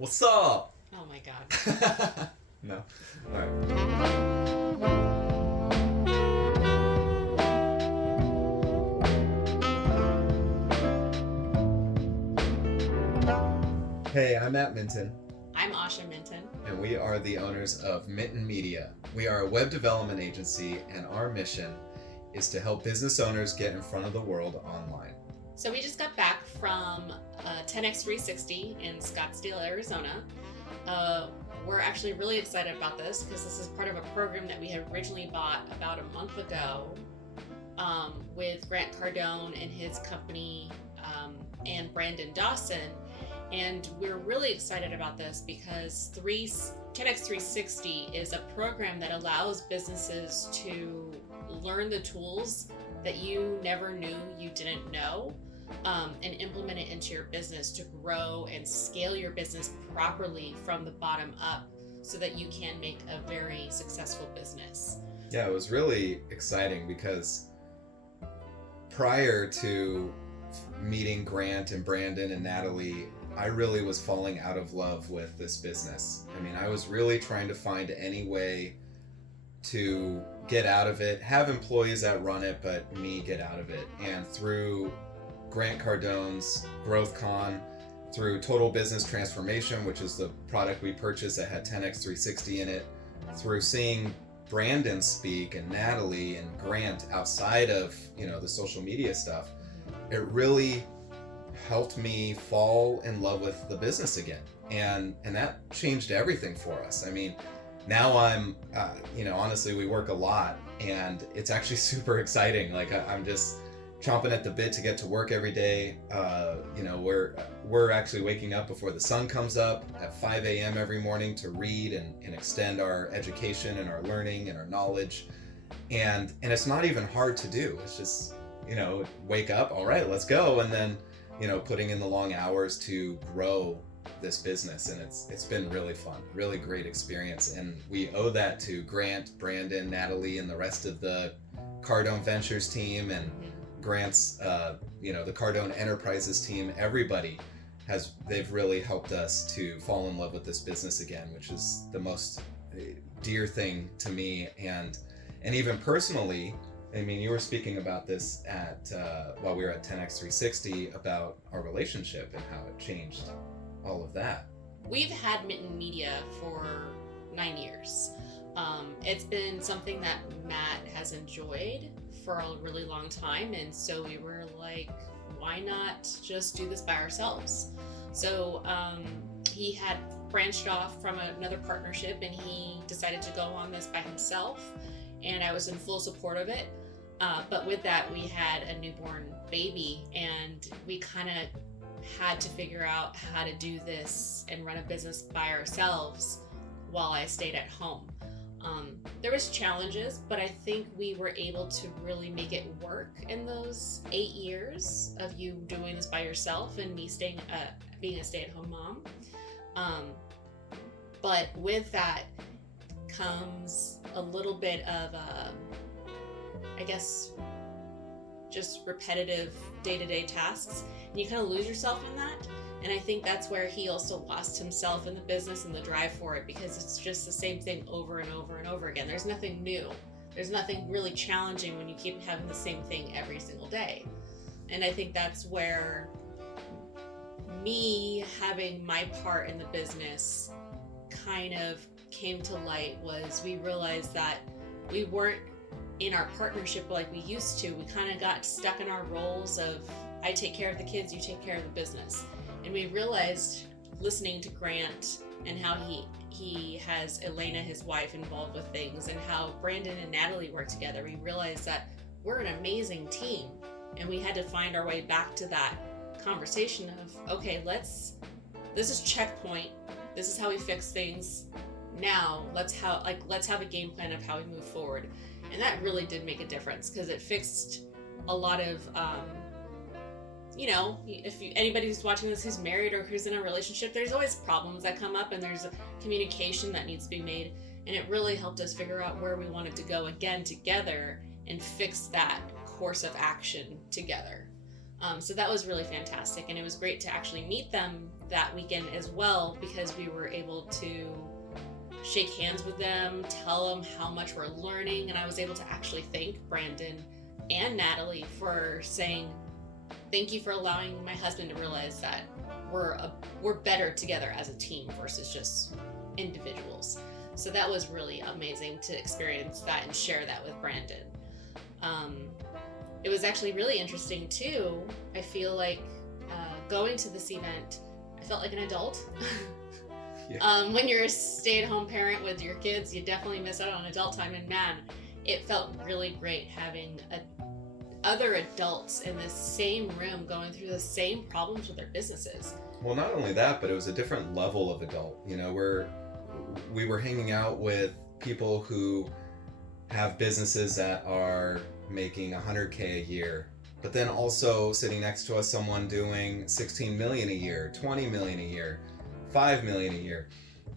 What's up? Oh my god. No. Alright. Hey, I'm Matt Minton, I'm Asha Mintun. and we are the owners of Minton Media. We are a web development agency, and our mission is to help business owners get in front of the world online. So we just got back from 10x 360 in Scottsdale, Arizona. We're actually really excited about this because this is part of a program that we had originally bought about a month ago with Grant Cardone and his company and Brandon Dawson. And we're really excited about this because 10x 360 is a program that allows businesses to learn the tools that you never knew you didn't know, and implement it into your business to grow and scale your business properly from the bottom up so that you can make a very successful business. Yeah, it was really exciting because prior to meeting Grant and Brandon and Natalie, I really was falling out of love with this business. I mean, I was really trying to find any way to get out of it, have employees that run it, but me get out of it. And through Grant Cardone's GrowthCon, through Total Business Transformation, which is the product we purchased that had 10x 360 in it, through seeing Brandon speak and Natalie and Grant outside of, the social media stuff, it really helped me fall in love with the business again. And that changed everything for us. I mean, now I'm, honestly, we work a lot and it's actually super exciting. Like I'm just chomping at the bit to get to work every day. We're actually waking up before the sun comes up at 5 a.m. every morning to read and extend our education and our learning and our knowledge. And it's not even hard to do. It's just, wake up, all right, let's go. And then, putting in the long hours to grow this business. And it's been really fun, really great experience. And we owe that to Grant, Brandon, Natalie, and the rest of the Cardone Ventures team and Grant's, the Cardone Enterprises team. Everybody they've really helped us to fall in love with this business again, which is the most dear thing to me. And even personally, I mean, you were speaking about this while we were at 10x 360 about our relationship and how it changed all of that. We've had Minton Media for 9 years. It's been something that Matt has enjoyed for a really long time, and so we were like, why not just do this by ourselves? So he had branched off from another partnership and he decided to go on this by himself, and I was in full support of it. But with that, we had a newborn baby, and we kind of had to figure out how to do this and run a business by ourselves while I stayed at home. There was challenges, but I think we were able to really make it work in those 8 years of you doing this by yourself and me being a stay-at-home mom. But with that comes a little bit of I guess just repetitive day-to-day tasks, and you kind of lose yourself in that. And I think that's where he also lost himself in the business and the drive for it, because it's just the same thing over and over and over again. There's nothing new. There's nothing really challenging when you keep having the same thing every single day. And I think that's where me having my part in the business kind of came to light. Was we realized that we weren't in our partnership like we used to. We kind of got stuck in our roles of, I take care of the kids, you take care of the business. And we realized, listening to Grant and how he has Elena, his wife, involved with things, and how Brandon and Natalie work together, we realized that we're an amazing team. And we had to find our way back to that conversation of, okay, this is checkpoint. This is how we fix things. Now let's have a game plan of how we move forward. And that really did make a difference, because it fixed a lot of, if anybody who's watching this who's married or who's in a relationship, there's always problems that come up and there's a communication that needs to be made. And it really helped us figure out where we wanted to go again together and fix that course of action together. So that was really fantastic. And it was great to actually meet them that weekend as well, because we were able to shake hands with them, tell them how much we're learning, and I was able to actually thank Brandon and Natalie for saying, thank you for allowing my husband to realize that we're better together as a team versus just individuals. So that was really amazing to experience that and share that with Brandon. It was actually really interesting too. I feel like going to this event, I felt like an adult. Yeah. When you're a stay-at-home parent with your kids, you definitely miss out on adult time. And man, it felt really great having other adults in the same room going through the same problems with their businesses. Well, not only that, but it was a different level of adult. You know, we were hanging out with people who have businesses that are making $100K a year, but then also sitting next to us, someone doing 16 million a year, 20 million a year, 5 million a year,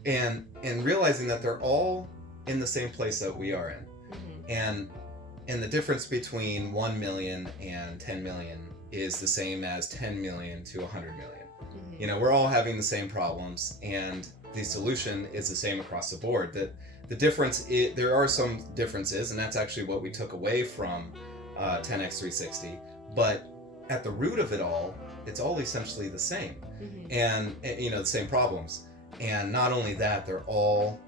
and realizing that they're all in the same place that we are in. Mm-hmm. And the difference between 1 million and 10 million is the same as 10 million to 100 million. Mm-hmm. You know, we're all having the same problems, and the solution is the same across the board. That the difference is, there are some differences, and that's actually what we took away from 10x 360. But at the root of it all, it's all essentially the same. Mm-hmm. And you know, the same problems. And not only that, they're all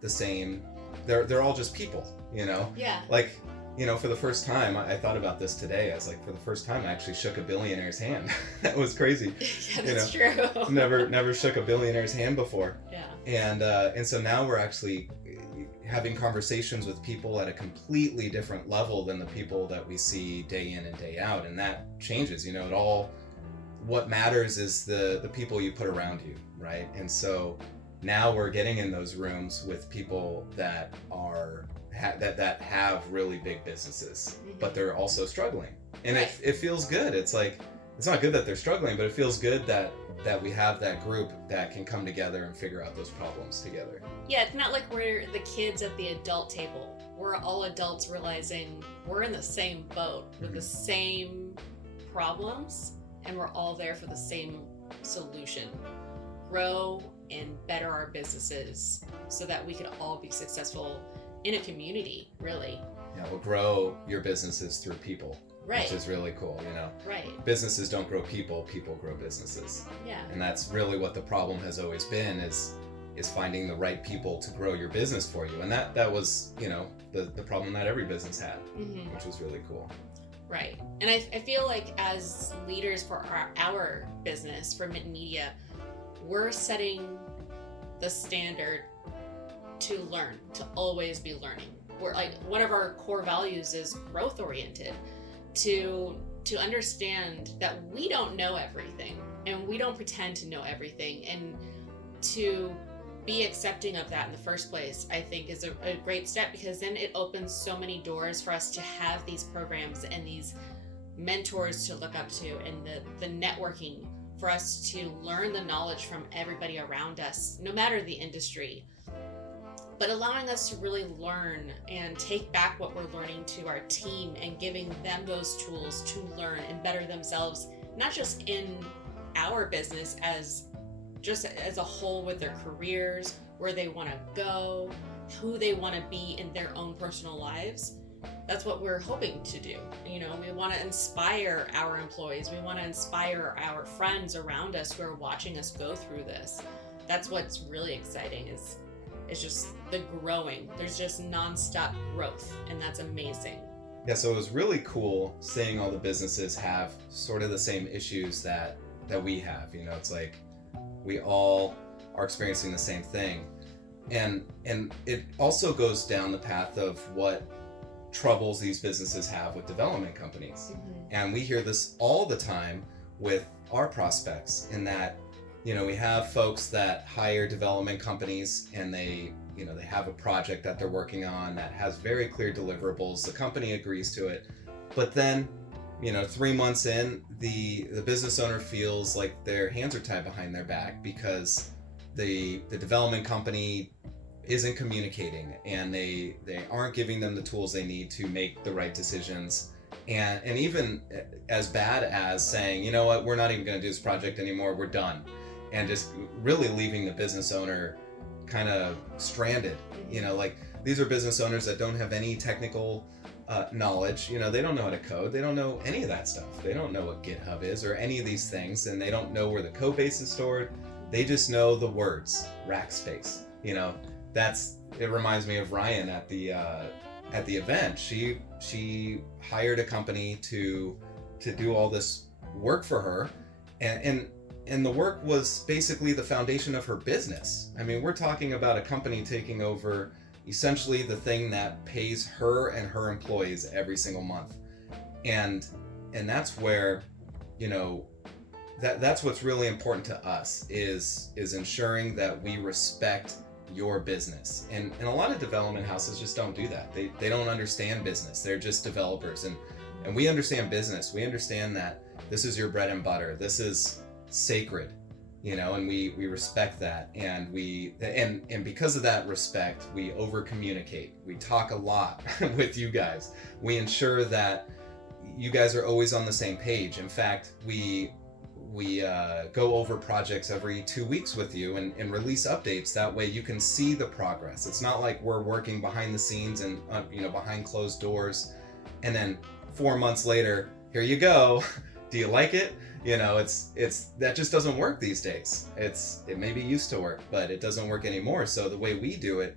the same. They're all just people, you know? Yeah. Like, you know, for the first time, I thought about this today. I was like, for the first time, I actually shook a billionaire's hand. That was crazy. Yeah, that's true. Never shook a billionaire's hand before. Yeah. And so now we're actually having conversations with people at a completely different level than the people that we see day in and day out, and that changes. You know, it all. What matters is the people you put around you, right? And so now we're getting in those rooms with people that are that have really big businesses, Mm-hmm. but they're also struggling, and Right. it feels good. It's like, it's not good that they're struggling, but it feels good that we have that group that can come together and figure out those problems together. Yeah, it's not like we're the kids at the adult table. We're all adults realizing we're in the same boat with the same problems, and we're all there for the same solution. Grow and better our businesses so that we could all be successful in a community, really. Yeah, we'll grow your businesses through people, Right. which is really cool. You know, Right. businesses don't grow people, people grow businesses. Yeah. And that's really what the problem has always been, is finding the right people to grow your business for you. And that was, you know, the problem that every business had, Mm-hmm. which was really cool. Right. And I feel like as leaders for our business, for Mitten Media, we're setting the standard to learn, to always be learning. We're like, one of our core values is growth oriented, to understand that we don't know everything and we don't pretend to know everything, and to be accepting of that in the first place, I think is a great step, because then it opens so many doors for us to have these programs and these mentors to look up to, and the networking for us to learn the knowledge from everybody around us, no matter the industry, but allowing us to really learn and take back what we're learning to our team and giving them those tools to learn and better themselves, not just in our business as a whole, with their careers, where they want to go, who they want to be in their own personal lives. That's what we're hoping to do. You know, we want to inspire our employees. We want to inspire our friends around us who are watching us go through this. That's what's really exciting, is it's just the growing. There's just nonstop growth, and that's amazing. Yeah, so it was really cool seeing all the businesses have sort of the same issues that we have. You know, it's like we all are experiencing the same thing. And it also goes down the path of what troubles these businesses have with development companies. Mm-hmm. And we hear this all the time with our prospects, in that, you know, we have folks that hire development companies, and they have a project that they're working on that has very clear deliverables. The company agrees to it, but then, you know, 3 months in, the business owner feels like their hands are tied behind their back because the development company isn't communicating, and they aren't giving them the tools they need to make the right decisions. And even as bad as saying, you know what, we're not even going to do this project anymore, we're done. and just really leaving the business owner kind of stranded. You know, like these are business owners that don't have any technical knowledge. You know, they don't know how to code. They don't know any of that stuff. They don't know what GitHub is or any of these things, and they don't know where the code base is stored. They just know the words rack space. You know, it reminds me of Ryan at the event. She hired a company to do all this work for her, and the work was basically the foundation of her business. I mean, we're talking about a company taking over essentially the thing that pays her and her employees every single month. And that's where, you know, that's what's really important to us is ensuring that we respect your business. And a lot of development houses just don't do that. They don't understand business. They're just developers. And we understand business. We understand that this is your bread and butter. This is sacred, you know, and we respect that. And and because of that respect, we over communicate. We talk a lot with you guys. We ensure that you guys are always on the same page. In fact, we go over projects every 2 weeks with you and release updates. That way you can see the progress. It's not like we're working behind the scenes and you know, behind closed doors, and then 4 months later, here you go. Do you like it? You know, it's that just doesn't work these days. It maybe used to work, but it doesn't work anymore. So the way we do it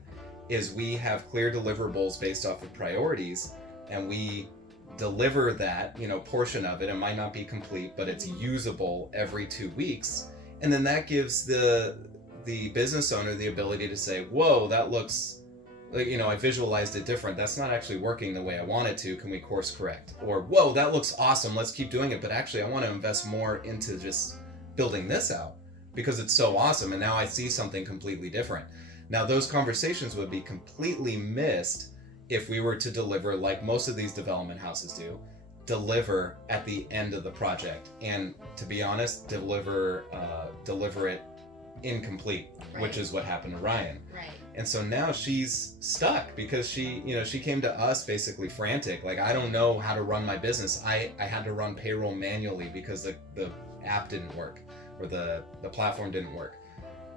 is we have clear deliverables based off of priorities, and we deliver that, you know, portion of it. It might not be complete, but it's usable every 2 weeks. And then that gives the business owner the ability to say, whoa, that looks like, you know, I visualized it different. That's not actually working the way I want it to. Can we course correct? Or, whoa, that looks awesome. Let's keep doing it. But actually, I want to invest more into just building this out because it's so awesome. And now I see something completely different. Now, those conversations would be completely missed if we were to deliver, like most of these development houses do, deliver at the end of the project. And to be honest, deliver it incomplete, right, which is what happened to Ryan. Right. And so now she's stuck because she came to us basically frantic. Like, I don't know how to run my business. I had to run payroll manually because the app didn't work, or the platform didn't work.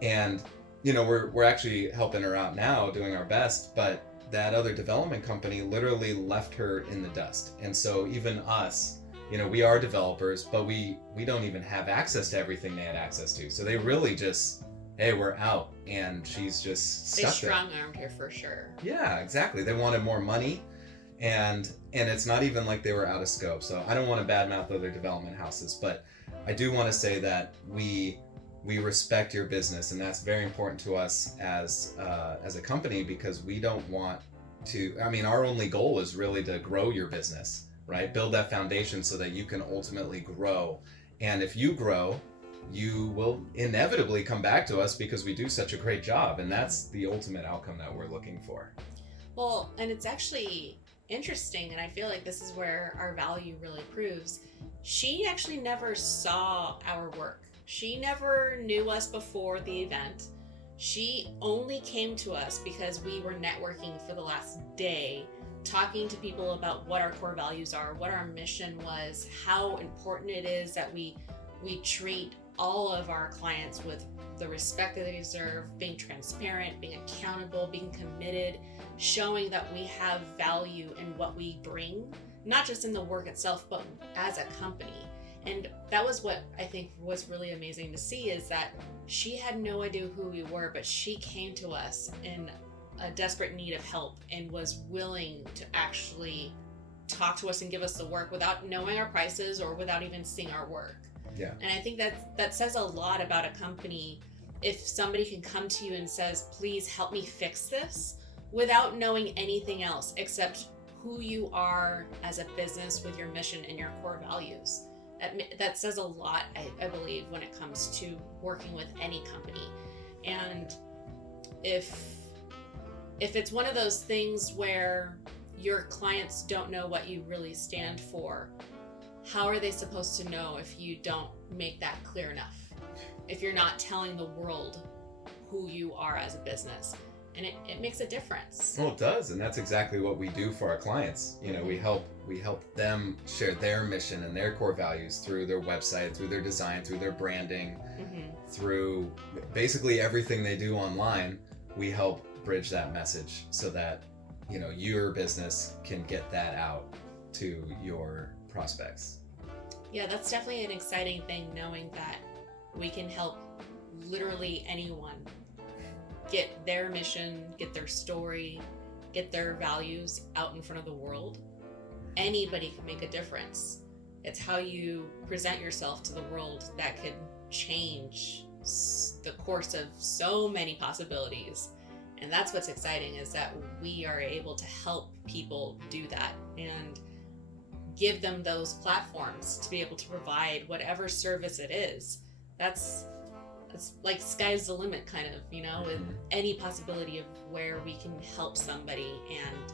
And, you know, we're actually helping her out now, doing our best, but that other development company literally left her in the dust. And so even us, you know, we are developers, but we don't even have access to everything they had access to. So they really just, hey, we're out. And she's just stuck there. They strong-armed her for sure. Yeah, exactly. They wanted more money, and it's not even like they were out of scope. So I don't want to badmouth other development houses, but I do want to say that we respect your business, and that's very important to us as a company, because we don't want to, I mean, our only goal is really to grow your business, right? Build that foundation so that you can ultimately grow. And if you grow, you will inevitably come back to us because we do such a great job, and that's the ultimate outcome that we're looking for. Well, and it's actually interesting, and I feel like this is where our value really proves. She actually never saw our work. She never knew us before the event. She only came to us because we were networking for the last day, talking to people about what our core values are, what our mission was, how important it is that we treat all of our clients with the respect that they deserve, being transparent, being accountable, being committed, showing that we have value in what we bring, not just in the work itself, but as a company. And that was what I think was really amazing to see, is that she had no idea who we were, but she came to us in a desperate need of help and was willing to actually talk to us and give us the work without knowing our prices or without even seeing our work. Yeah. And I think that says a lot about a company if somebody can come to you and says, please help me fix this, without knowing anything else except who you are as a business with your mission and your core values. That says a lot, I believe, when it comes to working with any company. And if it's one of those things where your clients don't know what you really stand for, how are they supposed to know if you don't make that clear enough? If you're not telling the world who you are as a business? and it makes a difference. Well, it does, and that's exactly what we do for our clients. You know, we help them share their mission and their core values through their website, through their design, through their branding, through basically everything they do online. We help bridge that message so that, you know, your business can get that out to your prospects. Yeah, that's definitely an exciting thing, knowing that we can help literally anyone get their mission, get their story, get their values out in front of the world. Anybody can make a difference. It's how you present yourself to the world that could change the course of so many possibilities. And that's what's exciting, is that we are able to help people do that and give them those platforms to be able to provide whatever service it is. That's like sky's the limit, kind of, you know, with any possibility of where we can help somebody and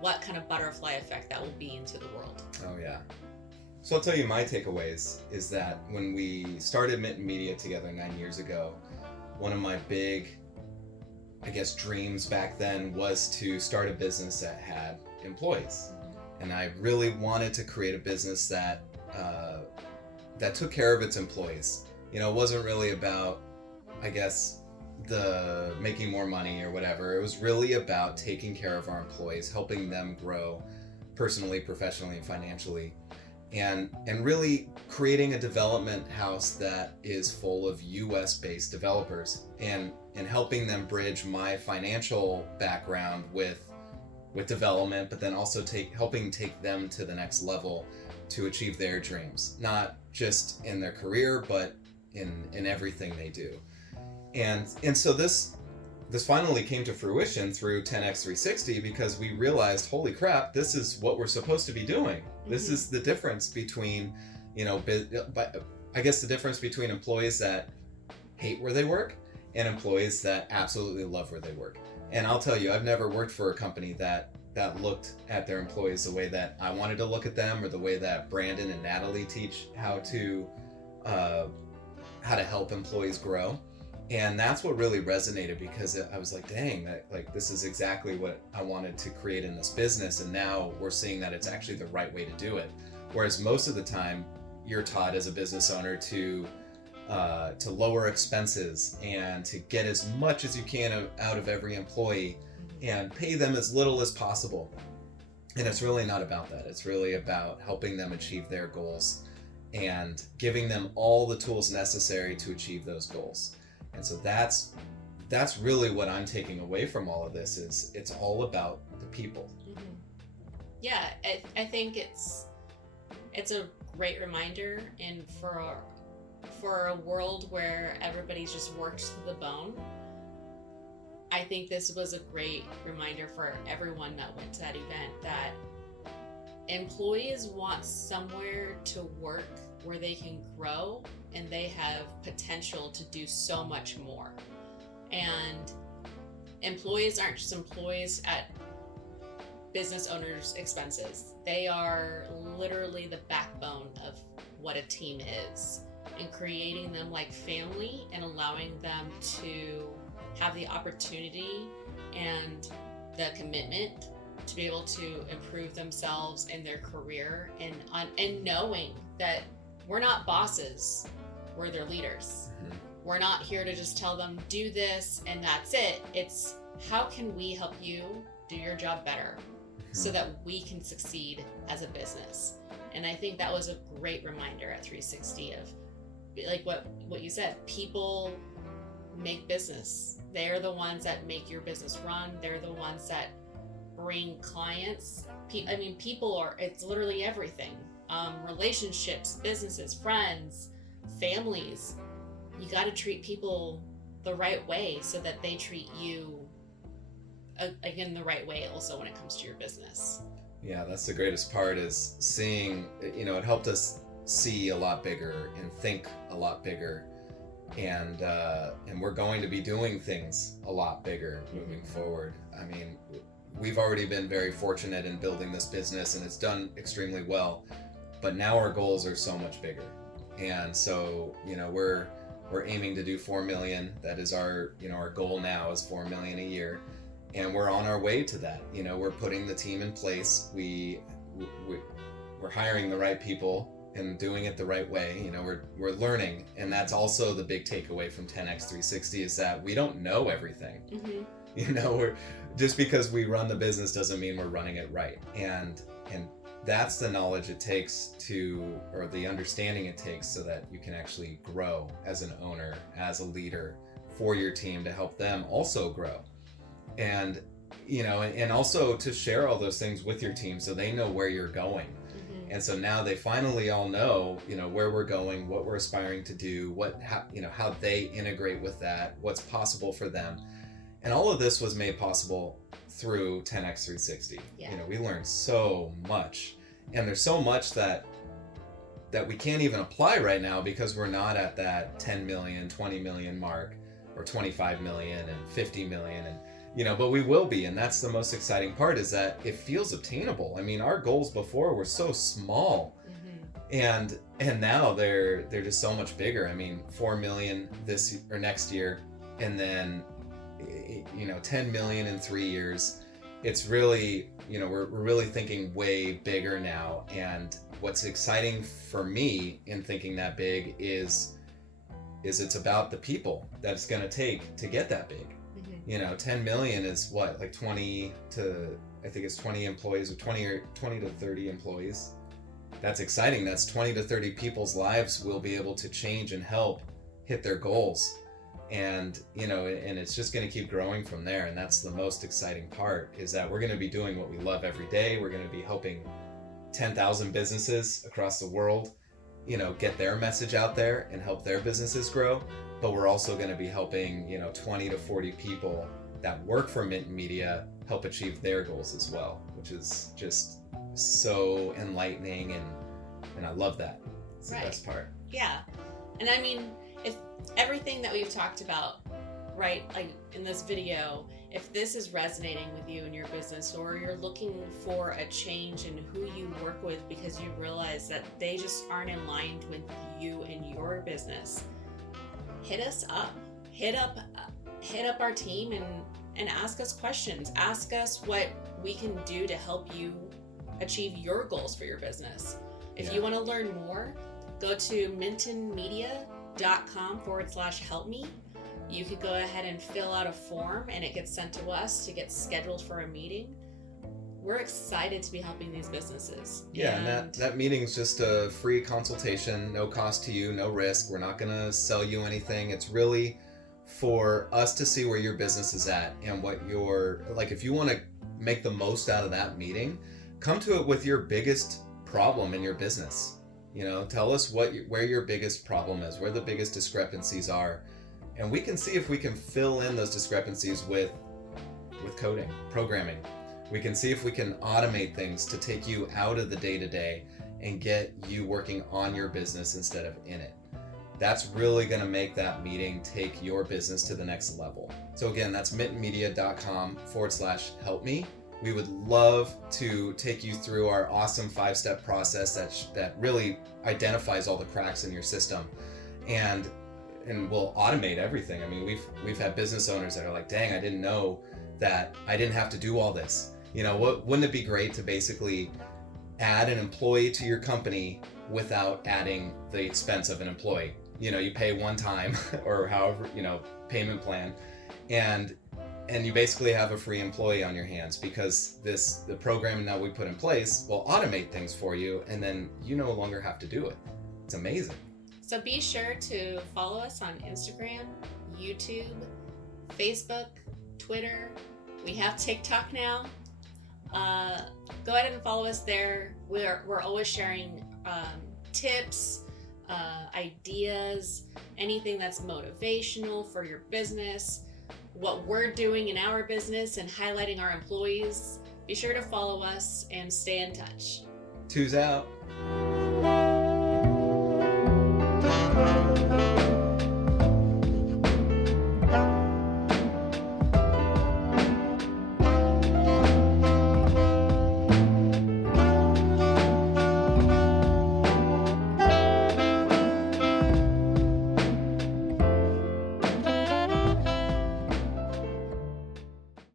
what kind of butterfly effect that will be into the world. Oh yeah. So I'll tell you my takeaways is that when we started Mitten Media together 9 years ago, one of my big, I guess, dreams back then was to start a business that had employees. And I really wanted to create a business that took care of its employees. You know, it wasn't really about, I guess, the making more money or whatever. It was really about taking care of our employees, helping them grow personally, professionally, and financially, and really creating a development house that is full of US-based developers and helping them bridge my financial background with development, but then also helping take them to the next level to achieve their dreams, not just in their career, but in everything they do. And so this finally came to fruition through 10x 360, because we realized, holy crap, this is what we're supposed to be doing. This is the difference between, you know, I guess the difference between employees that hate where they work and employees that absolutely love where they work. And I'll tell you, I've never worked for a company that looked at their employees the way that I wanted to look at them, or the way that Brandon and Natalie teach how to help employees grow. And that's what really resonated, because I was like, dang, this is exactly what I wanted to create in this business. And now we're seeing that it's actually the right way to do it. Whereas most of the time you're taught as a business owner to lower expenses and to get as much as you can out of every employee and pay them as little as possible. And it's really not about that. It's really about helping them achieve their goals and giving them all the tools necessary to achieve those goals. And so that's really what I'm taking away from all of this, is it's all about the people. Yeah, I think it's a great reminder, and for a world where everybody's just worked to the bone, I think this was a great reminder for everyone that went to that event, that employees want somewhere to work where they can grow and they have potential to do so much more. And employees aren't just employees at business owners' expenses. They are literally the backbone of what a team is, and creating them like family and allowing them to have the opportunity and the commitment to be able to improve themselves in their career, and knowing that we're not bosses, we're their leaders. We're not here to just tell them do this and that's it. It's how can we help you do your job better so that we can succeed as a business. And I think that was a great reminder at 360 of, like what you said, people make business. They're the ones that make your business run. They're the ones that bring clients. People are, it's literally everything. Relationships, businesses, friends, families. You got to treat people the right way so that they treat you again the right way also when it comes to your business. Yeah, that's the greatest part, is seeing, it helped us see a lot bigger and think a lot bigger, and we're going to be doing things a lot bigger moving forward. I mean, we've already been very fortunate in building this business, and it's done extremely well, but now our goals are so much bigger. And so, We're aiming to do 4 million. That is our, our goal now is 4 million a year. And we're on our way to that. We're putting the team in place. We're hiring the right people and doing it the right way. We're learning. And that's also the big takeaway from 10x 360 is that we don't know everything. We're just because we run the business doesn't mean we're running it right. And that's the knowledge it takes or the understanding it takes so that you can actually grow as an owner, as a leader for your team to help them also grow. And, and also to share all those things with your team so they know where you're going. And so now they finally all know, where we're going, what we're aspiring to do, how they integrate with that, what's possible for them. And all of this was made possible through 10x 360. Yeah. We learned so much, and there's so much that we can't even apply right now because we're not at that 10 million, 20 million mark, or 25 million and 50 million, and but we will be. And that's the most exciting part, is that it feels obtainable. I mean, our goals before were so small, and now they're just so much bigger. I mean, 4 million this or next year, and then 10 million in 3 years. It's really, we're really thinking way bigger now. And what's exciting for me in thinking that big is it's about the people that it's going to take to get that big. 10 million is what, like 20 employees, or 20 to 30 employees. That's exciting. That's 20 to 30 people's lives we'll be able to change and help hit their goals. And and it's just going to keep growing from there. And that's the most exciting part, is that we're going to be doing what we love every day. We're going to be helping 10,000 businesses across the world get their message out there and help their businesses grow. But we're also going to be helping 20 to 40 people that work for Mintun Media help achieve their goals as well, which is just so enlightening, and I love that. It's the best part. Yeah. And I mean, if everything that we've talked about, right, like in this video, if this is resonating with you in your business, or you're looking for a change in who you work with because you realize that they just aren't aligned with you and your business, hit us up. Hit up our team and ask us questions. Ask us what we can do to help you achieve your goals for your business. If you want to learn more, go to mintonmedia.com/help me. You could go ahead and fill out a form, and it gets sent to us to get scheduled for a meeting. We're excited to be helping these businesses. Yeah, and that meeting's just a free consultation, no cost to you, no risk. We're not going to sell you anything. It's really for us to see where your business is at and what if you want to make the most out of that meeting, come to it with your biggest problem in your business. Tell us where your biggest problem is, where the biggest discrepancies are, and we can see if we can fill in those discrepancies with coding, programming. We can see if we can automate things to take you out of the day-to-day and get you working on your business instead of in it. That's really going to make that meeting take your business to the next level. So again, that's mintonmedia.com/help me. We would love to take you through our awesome 5-step process that really identifies all the cracks in your system, and we'll automate everything. I mean, we've had business owners that are like, dang, I didn't know that I didn't have to do all this. Wouldn't it be great to basically add an employee to your company without adding the expense of an employee? You pay one time or however, payment plan, and you basically have a free employee on your hands, because the programming that we put in place will automate things for you, and then you no longer have to do it. It's amazing. So be sure to follow us on Instagram, YouTube, Facebook, Twitter. We have TikTok now. Go ahead and follow us there. We're always sharing tips, ideas, anything that's motivational for your business, what we're doing in our business, and highlighting our employees. Be sure to follow us and stay in touch. Two's out.